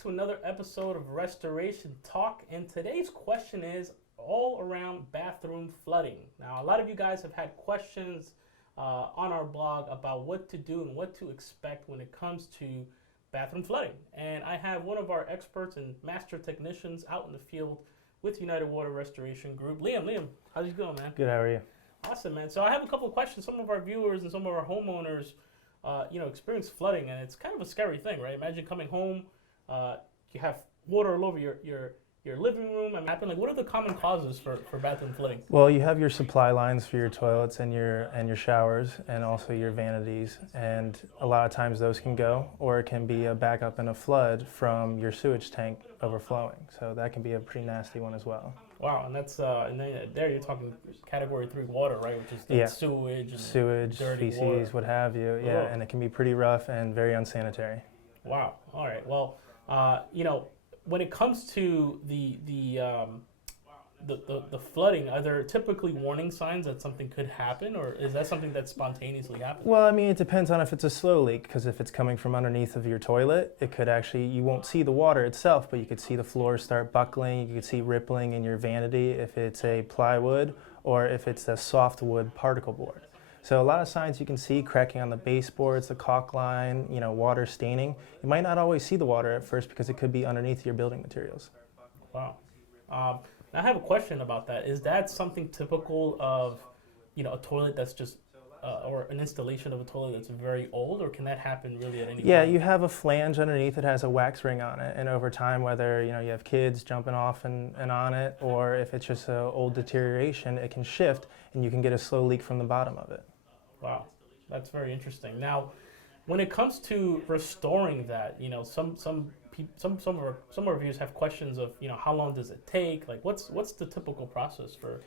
to another episode of Restoration Talk, and today's question is all around bathroom flooding. Now, a lot of you guys have had questions on our blog about what to do and what to expect when it comes to bathroom flooding. And I have one of our experts and master technicians out in the field with United Water Restoration Group, Liam. Liam, how's it going, man? Good, how are you? Awesome, man. So I have a couple of questions. Some of our viewers and some of our homeowners experience flooding, and it's kind of a scary thing, right? Imagine coming home, you have water all over your living room. I mean, what are the common causes for bathroom flooding? Well, you have your supply lines for your toilets and your showers, and also your vanities, and a lot of times those can go, or it can be a backup and a flood from your sewage tank overflowing. So that can be a pretty nasty one as well. Wow, and that's and then there you're talking category 3 water, right? Which is Yeah. sewage, and Sewage, dirty feces, water. what have you. Yeah, and it can be pretty rough and very unsanitary. Wow. All right. Well, when it comes to the flooding, are there typically warning signs that something could happen, or is that something that spontaneously happens? Well, I mean, it depends on if it's a slow leak, because if it's coming from underneath of your toilet, it could actually, you won't see the water itself, but you could see the floor start buckling, you could see rippling in your vanity if it's a plywood, or if it's a softwood particle board. So a lot of signs you can see: cracking on the baseboards, the caulk line, water staining. You might not always see the water at first because it could be underneath your building materials. Wow. I have a question about that. Is that something typical of, a toilet that's just, or an installation of a toilet that's very old, or can that happen really at any Yeah, time? you have a flange underneath. It has a wax ring on it, and over time, whether you have kids jumping off and on it, or if it's just an old deterioration, it can shift, and you can get a slow leak from the bottom of it. Wow, that's very interesting. Now, when it comes to restoring that, some of our viewers have questions of, how long does it take? Like, what's the typical process for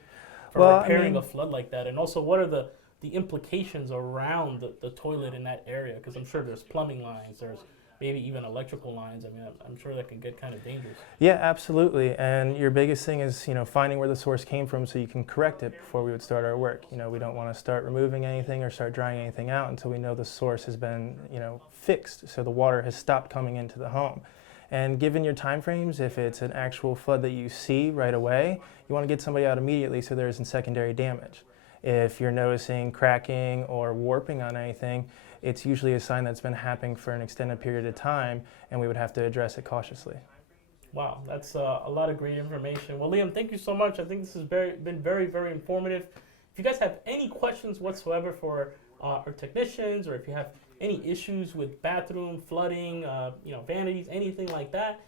repairing a flood like that, and also what are the implications around the toilet in that area? Because I'm sure there's plumbing lines, there's maybe even electrical lines. I mean, I'm sure that can get kind of dangerous. Yeah, absolutely. And your biggest thing is, finding where the source came from so you can correct it before we would start our work. We don't want to start removing anything or start drying anything out until we know the source has been, fixed, so the water has stopped coming into the home. And given your time frames, if it's an actual flood that you see right away, you want to get somebody out immediately so there isn't secondary damage. If you're noticing cracking or warping on anything, it's usually a sign that's been happening for an extended period of time, and we would have to address it cautiously. Wow, that's a lot of great information. Well, Liam, thank you so much. I think this has been very, very informative. If you guys have any questions whatsoever for our technicians, or if you have any issues with bathroom flooding, vanities, anything like that,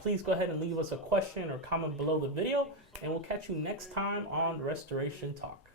please go ahead and leave us a question or comment below the video, and we'll catch you next time on Restoration Talk.